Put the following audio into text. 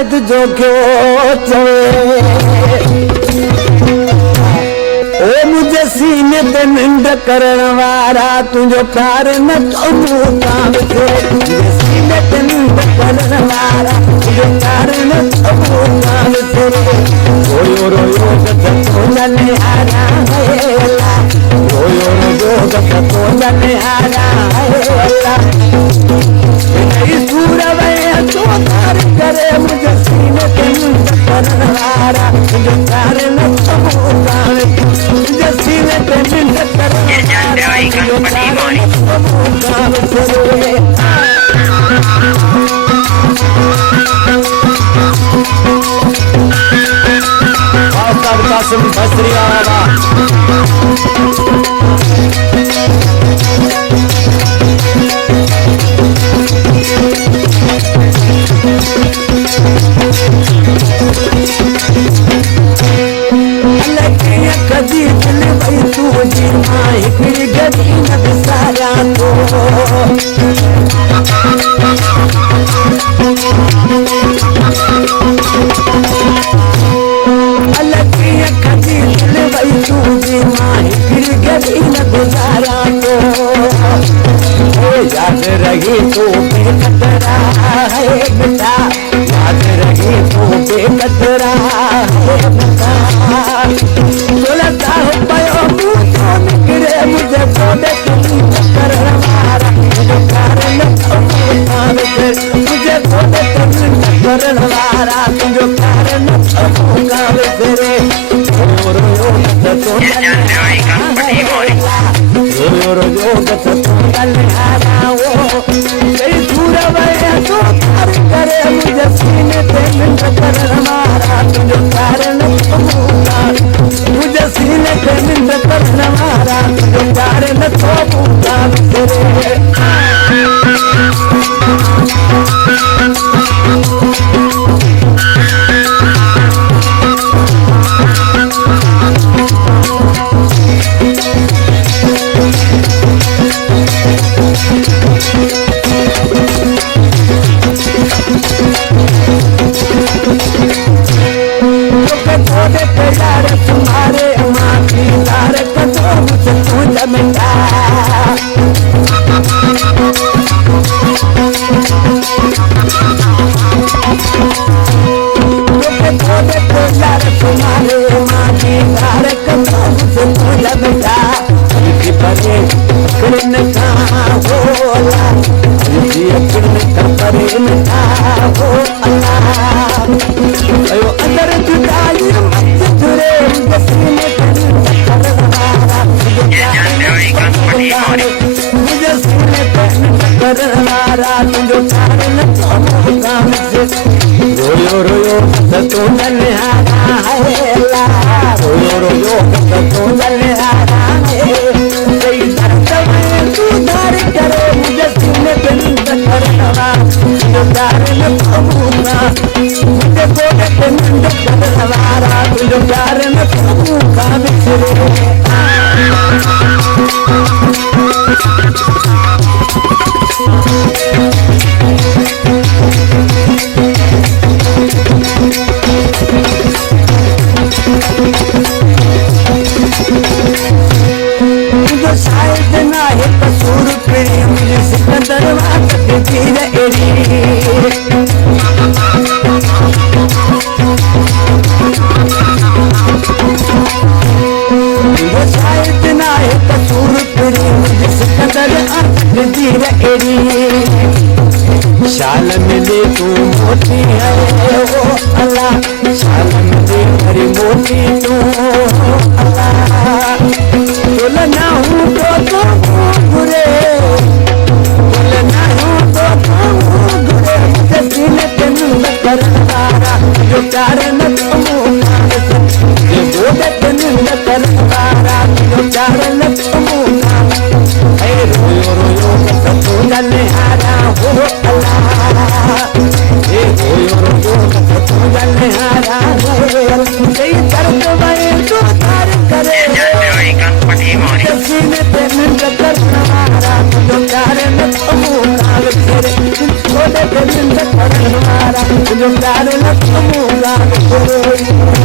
शायद जो क्यों चवे ओ मुझे सीने ते निंड करण वारा तुझो प्यार न कबू काम थे मुझे सीने ते निंड करण वारा तुझो प्यार न कबू काम थे रोयो रोयो गत तो जाने आरा है अल्लाह रोयो रोयो गत तो जाने आरा है अल्लाह मेरी सूरवे तो तार करे मुझे सीने ते निंड करण वारा तुझो प्यार न कबू काम थे मुझे सीने ते निंड करण वारा तुझो प्यार न कबू काम थे कासिम बसरी आवा कदी दिल भई तू जी मां हिकड़ी गदी न विसारा तो कदी दिल भई तू जी मां हिकड़ी गदी न गुजारा तो याद रही तो बेकतरा है बेटा याद रही तो बेकतरा है बेटा मुझे बोले कर हमारा मुझे प्यार न कबू काम थे मुझे बोले कर हमारा तुझो प्यार न कबू काम थे रे रोयो तो रोयो तो हारा वो कई दूर भैया तो प्यार करे मुझे सीने पे निंड कर हमारा तुझो प्यार न कबू काम मुझे सीने पे निंड कर हमारा तुझो प्यार न कबू काम तेरे तुम्हारे माँ की तार कदों मुझे तू जमता तुम्हारे माँ की तार कदों मुझे तू जमता परे किरण का होला किरण का परे मिठा हो अल्लाह अंदर जुदाई तुरे सीने कर हमारा मुझे सीने कर हमारा तुझो प्यार न कबू काम से रोयो रोयो तो जलने आरा है अल्लाह रोयो रोयो तो जलने आरा है कोई दर्द में तू धार करे मुझे सीने पे कर हमारा तुझो प्यार न कबू काम मुझे बोले पे निंद कर हमारा तुझो प्यार न कबू काम से मुझे शायद ना है कसूर पीड़ी मुझे सिकंदर बात की शायद ना है कसूर पीड़ी मुझे सिकंदर एड़ी शाल मिले तू मोती है ओ अल्लाह शाल मिले हरी मोती तू अल्लाह बोलना हूँ तो बुरे बोलना हूँ तो बुरे मुझे सीने पे निंद कर हमारा जो प्यार न तुम ये बोले पे निंद कर हमारा जो प्यार न तुम रोयो रोयो तो जाने हारा हो अल्लाह रोयो रोयो तो जाने हारा हो कई दर्द में तो तार करे सीने पे निंद कर हमारा तुझे प्यार न करूँगा